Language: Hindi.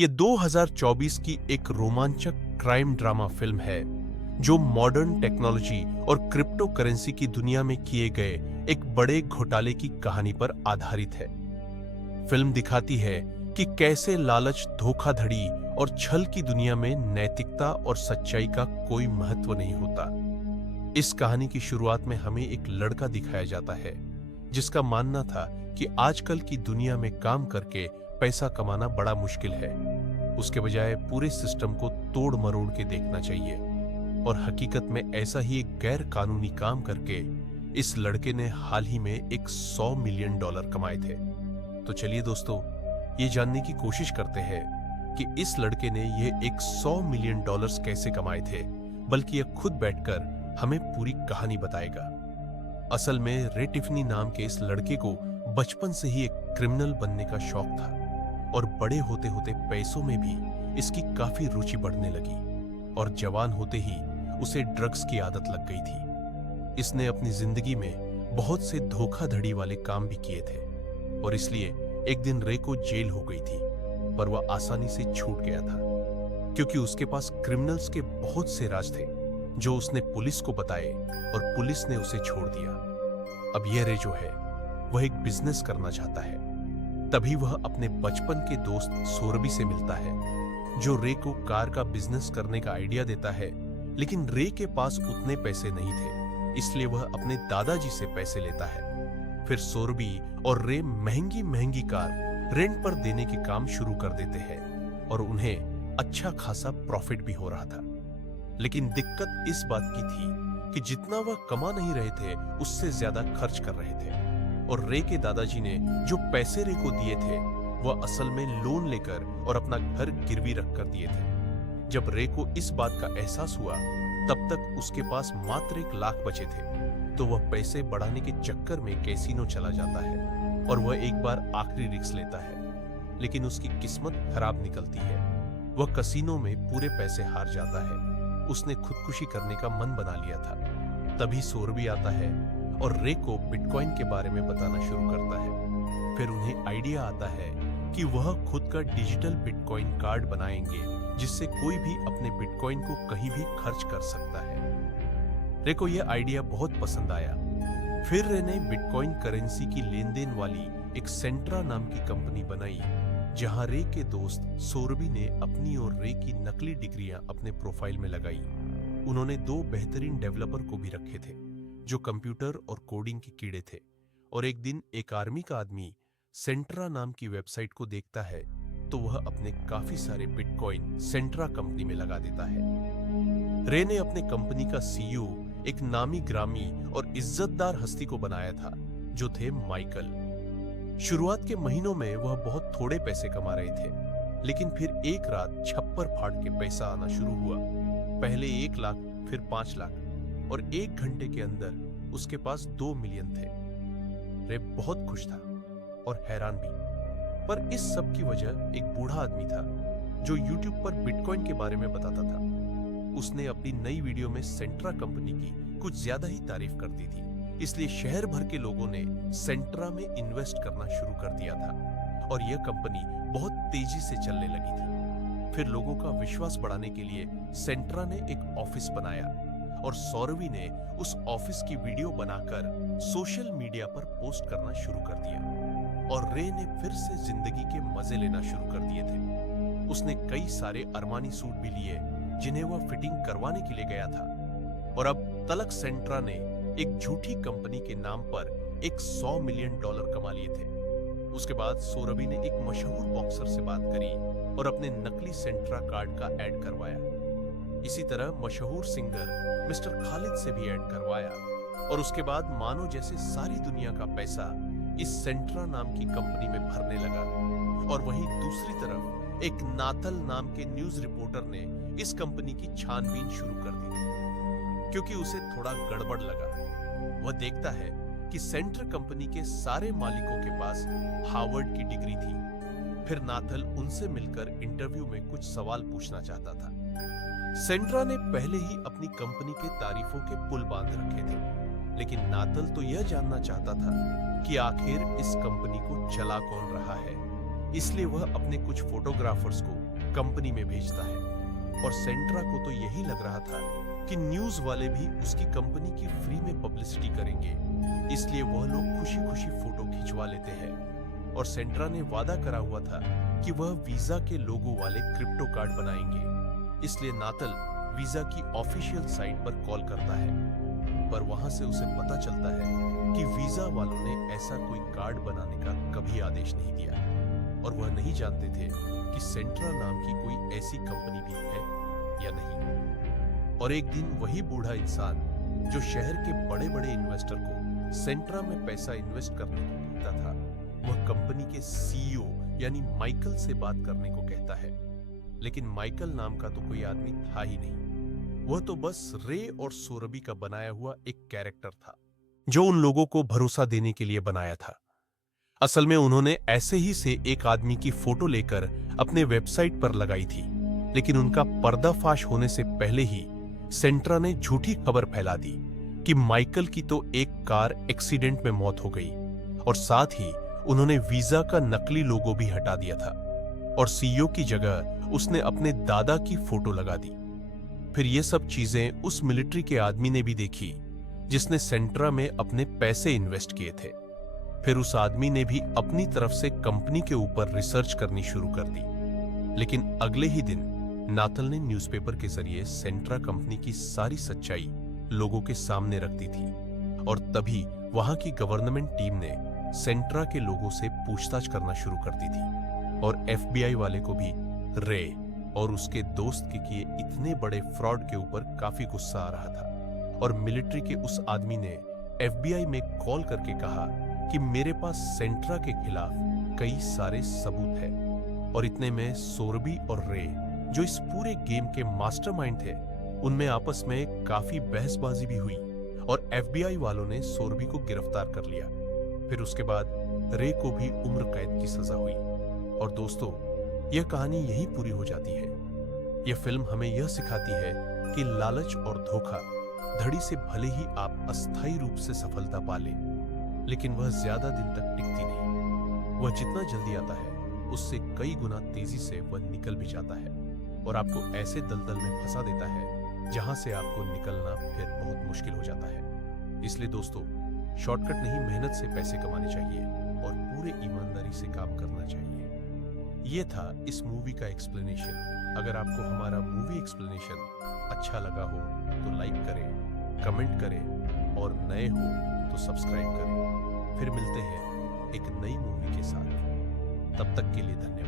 ये 2024 की एक रोमांचक क्राइम ड्रामा फिल्म है जो मॉडर्न टेक्नोलॉजी और क्रिप्टो करेंसी की दुनिया में किए गए एक बड़े घोटाले की कहानी पर आधारित है। फिल्म दिखाती है कि कैसे लालच, धोखाधड़ी और छल की दुनिया में नैतिकता और सच्चाई का कोई महत्व नहीं होता। इस कहानी की शुरुआत में हमें एक लड़का दिखाया जाता है जिसका मानना था कि आजकल की दुनिया में काम करके पैसा कमाना बड़ा मुश्किल है। उसके बजाय पूरे सिस्टम को तोड़ मरोड़ के देखना चाहिए, और हकीकत में ऐसा ही एक गैर कानूनी काम करके इस लड़के ने हाल ही में एक $100 मिलियन कमाए थे। तो चलिए दोस्तों, ये जानने की कोशिश करते हैं कि इस लड़के ने ये एक $100 मिलियन कैसे कमाए थे, बल्कि यह खुद बैठकर हमें पूरी कहानी बताएगा। असल में रे टिफनी नाम के इस लड़के को बचपन से ही एक क्रिमिनल बनने का शौक था, और बड़े होते होते पैसों में भी इसकी काफी रुचि बढ़ने लगी, और जवान होते ही उसे ड्रग्स की आदत लग गई थी। इसने अपनी जिंदगी में बहुत से धोखाधड़ी वाले काम भी किए थे, और इसलिए एक दिन रे को जेल हो गई थी, पर वह आसानी से छूट गया था क्योंकि उसके पास क्रिमिनल्स के बहुत से राज थे जो उसने पुलिस को बताए, और पुलिस ने उसे छोड़ दिया। अब यह रे जो है वह एक बिजनेस करना चाहता है। तभी वह अपने बचपन के दोस्त सोरबी से मिलता है जो रे को कार का बिजनेस करने का आइडिया देता है, लेकिन रे के पास उतने पैसे नहीं थे, इसलिए वह अपने दादाजी से पैसे लेता है। फिर सोरबी और रे महंगी महंगी कार रेंट पर देने के काम शुरू कर देते हैं, और उन्हें अच्छा खासा प्रॉफिट भी हो रहा था। लेकिन दिक्कत इस बात की थी कि जितना वह कमा नहीं रहे थे उससे ज्यादा खर्च कर रहे थे, और रे के दादाजी ने जो पैसे रे को दिए थे वह असल में लोन लेकर और अपना घर गिरवी रखकर दिए थे। जब रे को इस बात का एहसास हुआ तब तक उसके पास मात्र 1 लाख बचे थे, तो वह पैसे बढ़ाने के चक्कर में कैसीनो चला जाता है, और वह एक बार आखिरी रिस्क लेता है, लेकिन उसकी किस्मत खराब निकलती है। वह कसीनो में पूरे पैसे हार जाता है। उसने खुदकुशी करने का मन बना लिया था। तभी सोरबी आता है और रे को बिटकॉइन के बारे में बताना शुरू करता है। फिर उन्हें आइडिया आता है कि वह खुद का डिजिटल बिटकॉइन कार्ड बनाएंगे, जिससे कोई भी अपने बिटकॉइन को कहीं भी खर्च कर सकता है। रे को यह आइडिया बहुत पसंद आया। फिर रे ने बिटकॉइन करेंसी की लेन देन वाली एक सेंट्रा नाम की कंपनी बनाई, जहां रे के दोस्त सोरबी ने अपनी और रे की नकली डिग्रियां अपने प्रोफाइल में लगाई। उन्होंने 2 बेहतरीन डेवलपर को भी रखे थे जो कंप्यूटर और कोडिंग के कीड़े थे, और एक दिन एक आर्मी का आदमी सेंट्रा नाम की वेबसाइट को देखता है तो वह अपने काफी सारे बिटकॉइन सेंट्रा कंपनी में लगा देता है। रे ने अपने कंपनी का सीईओ एक नामी ग्रामी और इज्जतदार हस्ती को बनाया था जो थे माइकल। शुरुआत के महीनों में वह बहुत थोड़े पैसे कमा रहे थे, लेकिन फिर एक रात छप्पर फाड़ के पैसा आना शुरू हुआ। पहले 1 लाख, फिर 5 लाख, और 1 घंटे के अंदर उसके पास 2 मिलियन थे। रे बहुत खुश था और हैरान भी, पर इस सब की वजह एक बूढ़ा आदमी था जो YouTube पर बिटकॉइन के बारे में बताता था। उसने अपनी नई वीडियो में सेंट्रा कंपनी की कुछ ज्यादा ही तारीफ कर दी थी, इसलिए शहर भर के लोगों ने सेंट्रा में इन्वेस्ट करना शुरू कर दिया था, और यह कंपनी बहुत तेजी से चलने लगी थी। फिर लोगों का विश्वास बढ़ाने के लिए सेंट्रा ने एक ऑफिस बनाया, और सौरवी ने उस ऑफिस की वीडियो बनाकर सोशल मीडिया पर पोस्ट करना शुरू कर दिया, और रे ने फिर से जिंदगी के मजे लेना शुरू कर दिए थे। उसने कई सारे अरमानी सूट भी लिए जिन्हें वह फिटिंग करवाने के लिए गया था, और अब तलक सेंट्रा ने एक झूठी कंपनी के नाम पर एक $100 मिलियन कमा लिए थे। उसके बाद सोरबी ने एक मशहूर बॉक्सर से बात करी और अपने नकली सेंट्रा कार्ड का ऐड करवाया। इसी तरह मशहूर सिंगर मिस्टर खालिद से भी ऐड करवाया, और उसके बाद मानो जैसे सारी दुनिया का पैसा इस सेंट्रा नाम की कंपनी में भरने लगा। और वहीं दूसरी तरफ एक नाथल नाम के न्यूज रिपोर्टर ने इस कंपनी की छानबीन शुरू कर दी थी, क्योंकि उसे थोड़ा गड़बड़ लगा। वह देखता है कि सेंट्रा कंपनी के सारे मालिकों के पास हार्वर्ड की डिग्री थी। फिर नाथल उनसे मिलकर इंटरव्यू में कुछ सवाल पूछना चाहता था। सेंट्रा ने पहले ही अपनी कंपनी के तारीफों के पुल बांध रखे थे, लेकिन नाथल तो यह जानना चाहता था कि आखिर इस कंपनी को चला कौन रहा है। इसलिए वह अपने कुछ फोटोग्राफर्स को कंपनी में भेजता है और सेंट्रा को तो यही लग रहा था कि न्यूज वाले भी उसकी कंपनी की फ्री में पब्लिसिटी करेंगे, इसलिए वह लोग खुशी खुशी फोटो खिंचवा लेते हैं। और सेंट्रा ने वादा करा हुआ था कि वह वीजा के लोगो वाले क्रिप्टो कार्ड बनाएंगे, इसलिए नातल वीजा की ऑफिशियल साइट पर कॉल करता है, पर वहां से उसे पता चलता है कि वीजा वालों ने ऐसा कोई कार्ड बनाने का कभी आदेश नहीं दिया और वह नहीं जानते थे कि सेंट्रा नाम की कोई ऐसी कंपनी भी है या नहीं। और एक दिन वही बूढ़ा इंसान जो शहर के बड़े बड़े इन्वेस्टर को सेंट्रा में पैसा इन्वेस्ट करने को कहता था, वह कंपनी के सीईओ यानी माइकल से बात करने को कहता है, लेकिन माइकल नाम का तो कोई आदमी था ही नहीं। वह तो बस रे और सोरबी का बनाया हुआ एक कैरेक्टर था जो उन लोगों को भरोसा देने के लिए बनाया था। असल में उन्होंने ऐसे ही से एक आदमी की फोटो लेकर अपने वेबसाइट पर लगाई थी, लेकिन उनका पर्दाफाश होने से पहले ही सेंट्रा ने झूठी खबर फैला दी कि माइकल की तो एक कार एक्सीडेंट में मौत हो गई और साथ ही उन्होंने वीजा का नकली लोगो भी हटा दिया था और सीईओ की जगह उसने अपने दादा की फोटो लगा दी। फिर ये सब चीजें उस मिलिट्री के आदमी ने भी देखी जिसने सेंट्रा में अपने पैसे इन्वेस्ट किए थे। फिर उस आदमी ने भी अपनी तरफ से कंपनी के ऊपर रिसर्च करनी शुरू कर दी, लेकिन अगले ही दिन नातल ने न्यूज़पेपर के जरिए सेंट्रा कंपनी की सारी सच्चाई लोगों के सामने रख दी थी और तभी वहां की गवर्नमेंट टीम ने सेंट्रा के लोगों से पूछताछ करना शुरू कर दी थी और एफबीआई वाले को भी रे और उसके दोस्त के किए इतने बड़े फ्रॉड के ऊपर काफी गुस्सा आ रहा था और मिलिट्री के उस आदमी ने एफबीआई में कॉल करके कहा कि मेरे पास सेंट्रा के खिलाफ कई सारे सबूत हैं। और इतने में सोरबी और रे जो इस पूरे गेम के मास्टरमाइंड थे, उनमें आपस में काफी बहसबाजी भी हुई और एफबीआई वालों ने सोरबी को गिरफ्तार कर लिया। फिर उसके बाद रे को भी उम्र कैद की सजा हुई। और दोस्तों, यह कहानी यहीं पूरी हो जाती है। यह फिल्म हमें यह सिखाती है कि लालच और धोखा धड़ी से भले ही आप अस्थायी रूप से सफलता पा लें, लेकिन वह ज्यादा दिन तक टिकती नहीं। वह जितना जल्दी आता है उससे कई गुना तेजी से वह निकल भी जाता है और आपको ऐसे दलदल में फंसा देता है जहां से आपको निकलना फिर बहुत मुश्किल हो जाता है। इसलिए दोस्तों, शॉर्टकट नहीं, मेहनत से पैसे कमाने चाहिए और पूरे ईमानदारी से काम करना चाहिए। यह था इस मूवी का एक्सप्लेनेशन। अगर आपको हमारा मूवी एक्सप्लेनेशन अच्छा लगा हो तो लाइक करें, कमेंट करें और नए हो तो सब्सक्राइब करें। फिर मिलते हैं एक नई मूवी के साथ। तब तक के लिए धन्यवाद।